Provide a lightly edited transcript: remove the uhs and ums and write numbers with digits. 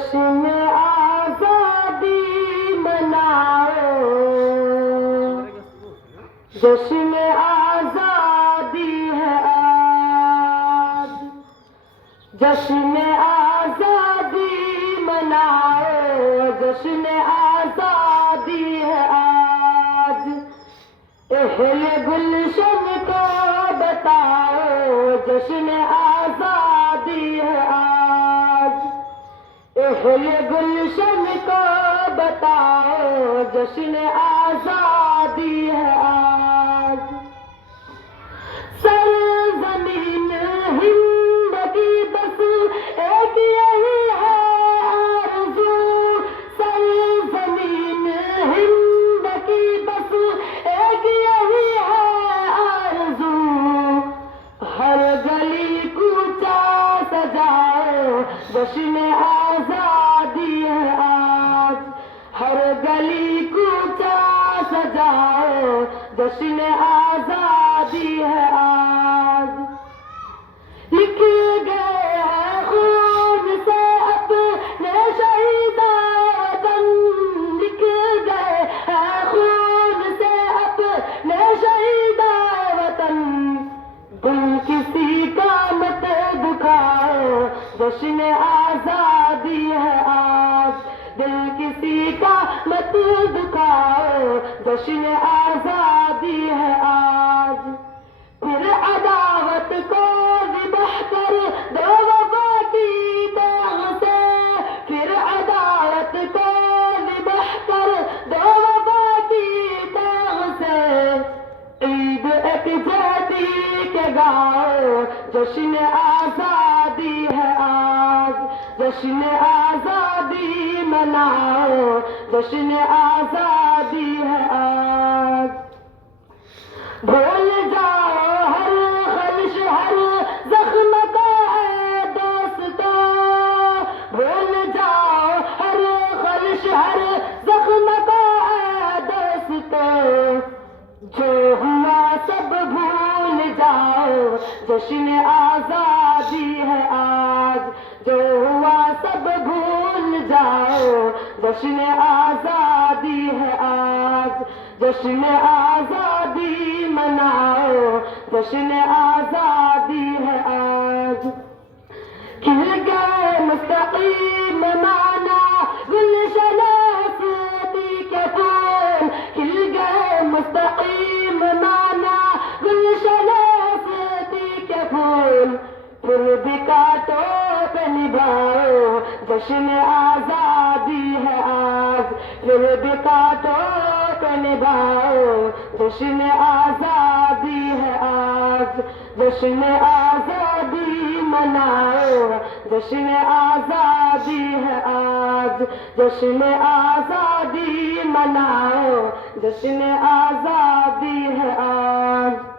जश्न आजादी मनाओ, जश्न आजादी है आज, जश्न आजादी मनाओ, जश्न आजादी है आज। अहले गुलशन को बताओ, जश्न आजादी है आज। अहले गुलशन को बताओ, जश्न आजादी है आज। सरज़मीन हिंद की बस एक यही है आरज़ू, सरज़मीन हिंद की बस एक यही है आरज़ू। हर गली कूचा सजाओ, जश्न आजादी है आज। हर गली कूचा सजाओ, जश्न आजादी है आज। लिख गए हैं खून से अपने शहीदा वतन, लिख गए हैं खून से अपने शहीदा वतन। दिल किसी का मत दुखाओ, जश्न आजादी है आज। दिल किसी का मत दुखाओ, जश्न आजादी है आज। फिर अदावत को ज़िबह कर दो वफा की दाग से, फिर अदावत को ज़िबह कर दो वफा की दाग से। ईद एकजहती के गाओ, जश्न आजादी है आज। जश्न आजादी मनाओ, जश्न आजादी है आज। भूल जाओ हर खलिश हर जख्म का है दोस्तों, भूल जाओ हर खलिश हर जख्म का है दोस्तों। जो हुआ सब भूल जाओ, जश्न आजादी है आज। जो हुआ सब भूल जाओ, जश्न आजादी है आज। जश्न आजादी मनाओ, जश्न आजादी है आज। खिल गए मुस्तकीम माना गुलशन हस्ती के फूल, खिल गए मुस्तकीम माना गुलशन हस्ती के फूल। फिर भी कांटों पे निभाओ, जश्न आजादी है आज। फिर भी कांटों पे निभाओ, जश्न आजादी है आज। जश्न आजादी मनाओ, जश्न आजादी है आज। जश्न आजादी मनाओ, जश्न आजादी है आज।